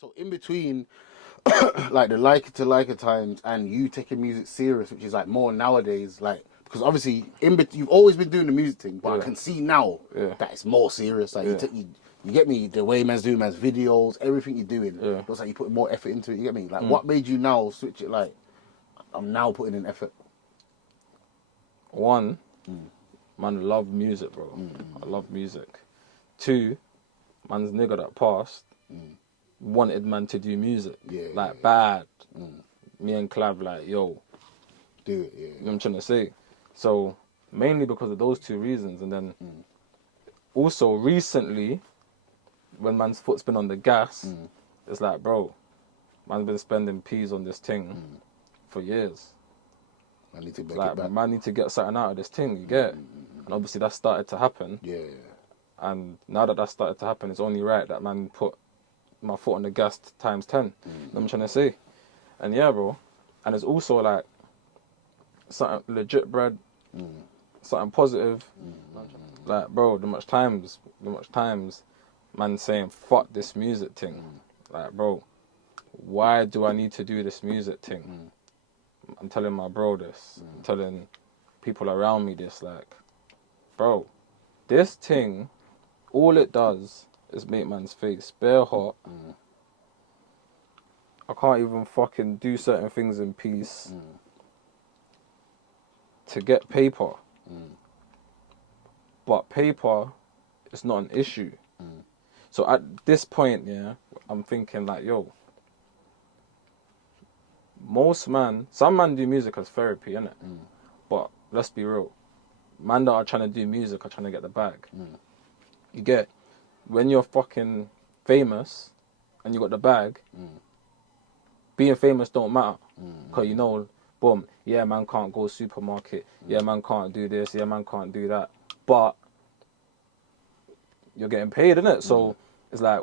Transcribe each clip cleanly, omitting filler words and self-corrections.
So in between, like the like it to like it times and you taking music serious, which is like more nowadays, like because obviously you've always been doing the music thing, but I Yeah. can see now Yeah. that it's more serious. Like Yeah. you get me, the way man's doing man's videos, everything you're doing, Yeah. looks like you put more effort into it. You get me? Like what made you now switch it? Like I'm now putting in effort. One, man, love music, bro. I love music. Two, man's nigga that passed wanted man to do music. Yeah, Like, yeah. bad. Me and Clav, like, yo, Do it, yeah. you know what I'm trying to say? So, mainly because of those two reasons. And then also recently, when man's foot's been on the gas, it's like, bro, man's been spending peas on this thing for years. I need to make Like, it back. man need to get something out of this thing, you get? And obviously that started to happen. Yeah, And now that that started to happen, it's only right that man put my foot on the gas times 10. You know what I'm trying to say? And yeah, bro. And it's also like something legit, bread, something positive. Like, bro, the much times, man saying, fuck this music thing. Like, bro, why do I need to do this music thing? I'm telling my bro this. I'm telling people around me this. Like, bro, this thing, all it does is make man's face bare hot. I can't even fucking do certain things in peace to get paper. But paper is not an issue. So at this point, yeah, I'm thinking like, yo, some man do music as therapy, innit? But let's be real. Man that are trying to do music are trying to get the bag. You get, when you're fucking famous and you got the bag, being famous don't matter. Because you know, boom, yeah, man can't go supermarket. Yeah, man can't do this. Yeah, man can't do that. But you're getting paid, innit? So it's like,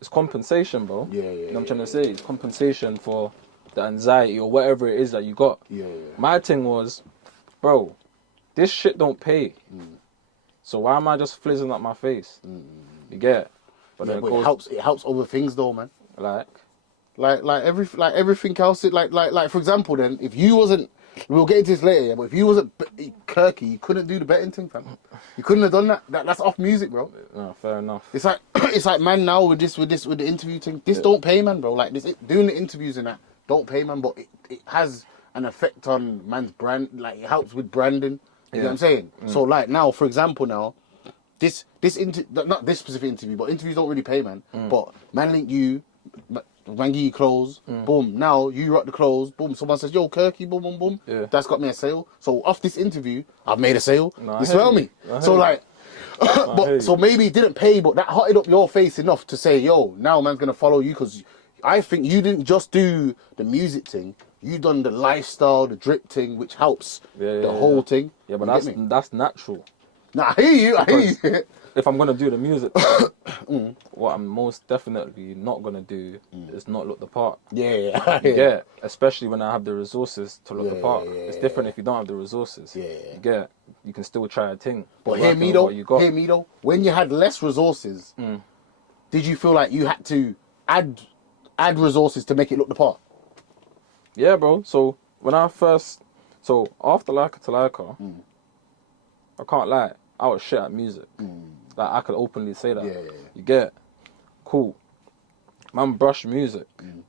it's compensation, bro. Yeah, yeah, You know what I'm trying yeah, to say? It's compensation for the anxiety or whatever it is that you got. yeah. My thing was, bro, this shit don't pay. So why am I just flizzing up my face? You get it? But Yeah, then but it helps other things though, man. like, Everything else. Like for example, then if you wasn't, we'll get into this later. Yeah, but if you wasn't Kirky, you couldn't do the betting thing, fam. You couldn't have done that. That's off music, bro. no, fair enough. It's like it's like man now with the interview thing. This don't pay, man, bro. Like doing the interviews and that don't pay, man. But it has an effect on man's brand. Like it helps with branding. You know what I'm saying? So like now, for example, now not this specific interview, but interviews don't really pay, man. But man link you. Man give you clothes, boom. Now you rock the clothes, boom. Someone says, "Yo, Kirky, boom, boom, boom." Yeah. That's got me a sale. So off this interview, I've made a sale. No, I You hear smell you. me? I So hear like, hear so you. maybe it didn't pay, but that hotted up your face enough to say, "Yo, now man's gonna follow you," because I think you didn't just do the music thing. You done the lifestyle, the drip thing, which helps the whole thing. Yeah, but You get me? that's natural. Nah, I hear you. If I'm gonna do the music, what I'm most definitely not gonna do is not look the part. Yeah. Yeah, especially when I have the resources to look the part. yeah, It's different if you don't have the resources. Yeah. You get, you can still try a thing. But working with what you got. hear me though. When you had less resources, did you feel like you had to add resources to make it look the part? Yeah, bro. So after Laika to Laika, I can't lie, I was shit at music. Like I could openly say that. Yeah. You get, cool. Man brushed music. And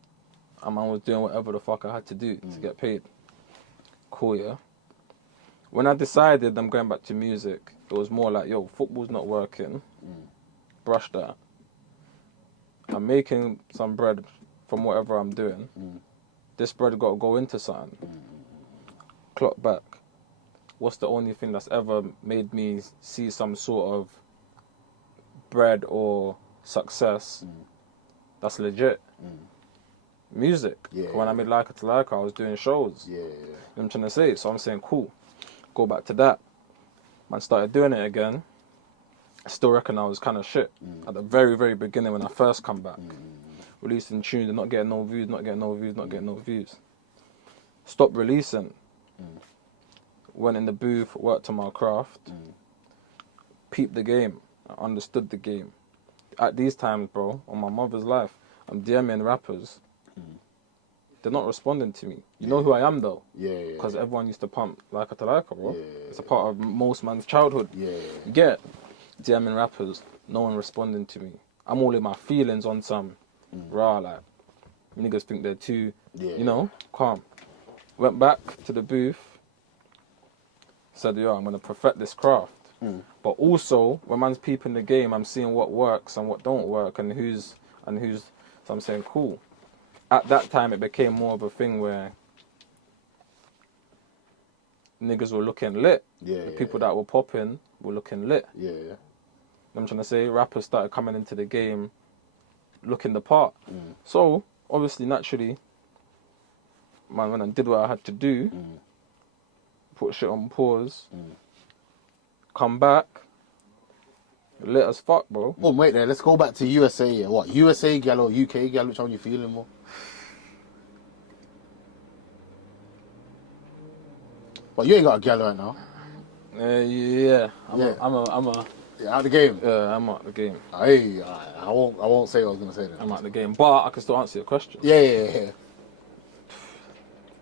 man was doing whatever the fuck I had to do to get paid. Cool, yeah. When I decided I'm going back to music, it was more like, yo, football's not working. Brush that. I'm making some bread from whatever I'm doing. This bread got to go into something. Clock back. What's the only thing that's ever made me see some sort of bread or success that's legit? Music. Yeah. When I made Like It to Like It, I was doing shows. Yeah. You know what I'm trying to say? So I'm saying, cool. Go back to that. Man started doing it again. I still reckon I was kind of shit at the very, very beginning when I first come back. Releasing tunes and not getting no views. Stopped releasing. Went in the booth, worked on my craft. Peeped the game. I understood the game. At these times, bro, on my mother's life, I'm DMing rappers. They're not responding to me. You know who I am though? Yeah. Because everyone used to pump Like a Talaka, bro. Yeah. It's a part of most man's childhood. Yeah. You get DMing rappers, no one responding to me. I'm all in my feelings on some raw, like, niggas think they're too, you know, calm. Went back to the booth, said, yo, I'm going to perfect this craft. But also, when man's peeping the game, I'm seeing what works and what don't work and who's, so I'm saying, cool. At that time, it became more of a thing where niggas were looking lit. The people that were popping were looking lit. I'm trying to say, rappers started coming into the game looking the part. So, obviously, naturally, man, when I did what I had to do, put shit on pause, come back, lit as fuck, bro. Oh, wait there, let's go back to USA. Yeah. What, USA gal or UK gal? Which one you feeling more? Well, you ain't got a gal right now. Yeah. I'm out the game. Yeah, I'm out the game. Hey, I won't say what I was gonna say then. I'm out the game, but I can still answer your question. Yeah.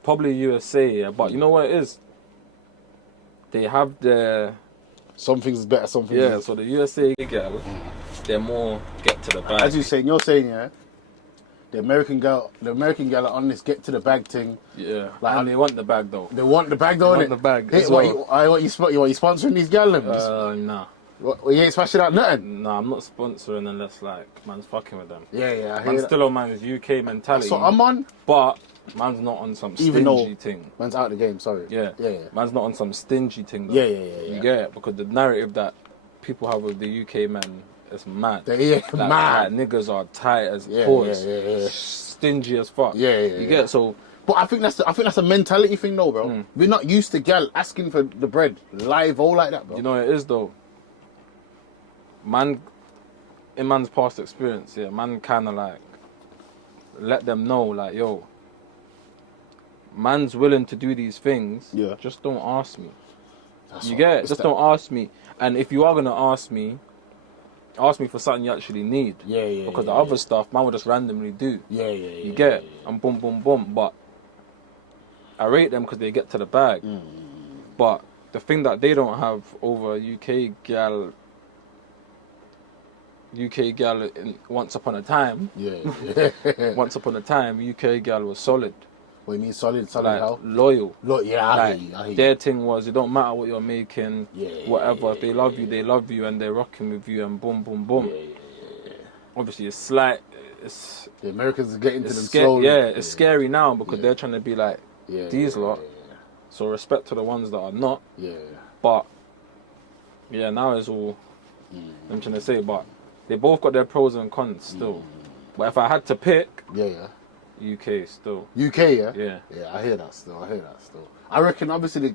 Probably USA, yeah, but you know what it is? They have their... Some things is better, some things is... so the USA girl, they're more get to the bag. As you're saying, yeah, the American girl are on this get to the bag thing. Yeah, like, and they want the bag though. They want the bag though, They want the bag. Hey, what you sponsoring these gal? Nah. You ain't smashing out nothing? Nah, I'm not sponsoring unless like man's fucking with them. Yeah, I hear man's that. still on man's UK mentality. That's what I'm on. But man's not on some stingy thing. Man's out of the game, sorry. Yeah. Man's not on some stingy thing though. Yeah. You get it? Because the narrative that people have with the UK men is mad. Mad. Like, niggas are tight as paws. Stingy as fuck. You get it? So... But I think that's a mentality thing though, bro. We're not used to gal asking for the bread live all like that, bro. You know what it is though? Man, in man's past experience, man kind of like let them know, like, yo, man's willing to do these things. Yeah. Just don't ask me. You get it? Just don't ask me. And if you are gonna ask me for something you actually need. Because the other stuff, man will just randomly do. You get it? And boom, boom, boom. But I rate them because they get to the bag. But the thing that they don't have over UK gal once upon a time. Once upon a time, UK gal was solid. What you mean solid? Solid like, how? Loyal. I hear you. Their thing was, it don't matter what you're making, whatever. If they love you, they love you, and they're rocking with you, and boom, boom, boom. Obviously, it's slight. The Americans are getting to them slowly. It's scary now because they're trying to be like these lot. So respect to the ones that are not. But now it's all. I'm trying to say, but they both got their pros and cons still. But if I had to pick, UK still. UK, yeah? Yeah, I hear that still. I reckon, obviously,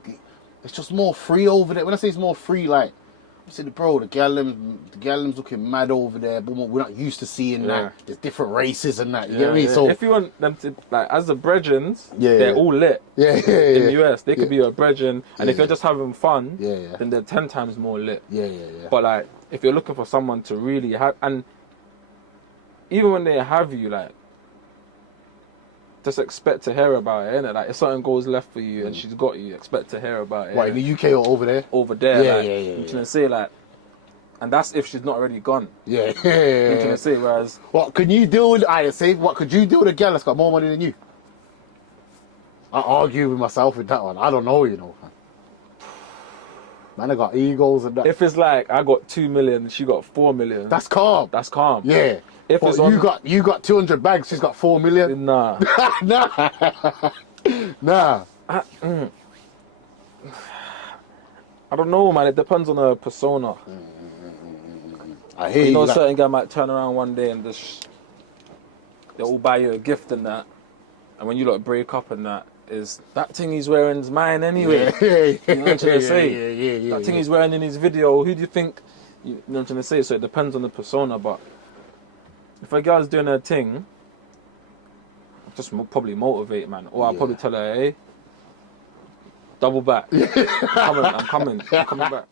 it's just more free over there. When I say it's more free, like, obviously, the Gallum's looking mad over there, but we're not used to seeing that. There's different races and that. You get what I mean? So if you want them to, like, as the Bredgens, they're all lit. In the US, they could be a Bredgen, and if you're just having fun, then they're 10 times more lit. But, like, if you're looking for someone to really have, and even when they have you, like, just expect to hear about it, innit? Like, if something goes left for you and she's got you, expect to hear about it. What, in the UK or over there? Over there, I'm trying to say, like, and that's if she's not already gone. I'm trying to say, whereas... What, can you deal with, could you deal with a girl that's got more money than you? I argue with myself with that one. I don't know, you know. Man, I got egos and that. If it's like, I got 2 million, she got 4 million. That's calm. Yeah. If but it's you got 200 bags, she's got 4 million. Nah. Nah. I don't know, man. It depends on her persona. I hear you. You certain guy might turn around one day and just they'll all buy you a gift and that, and when you lot break up and that that thing he's wearing is mine anyway. You know what I'm trying to say? That thing he's wearing in his video. Who do you think? You know what I'm trying to say? So it depends on the persona, but if a girl's doing her thing, I'll just probably motivate, man. Or I'll probably tell her, hey, double back. I'm coming back.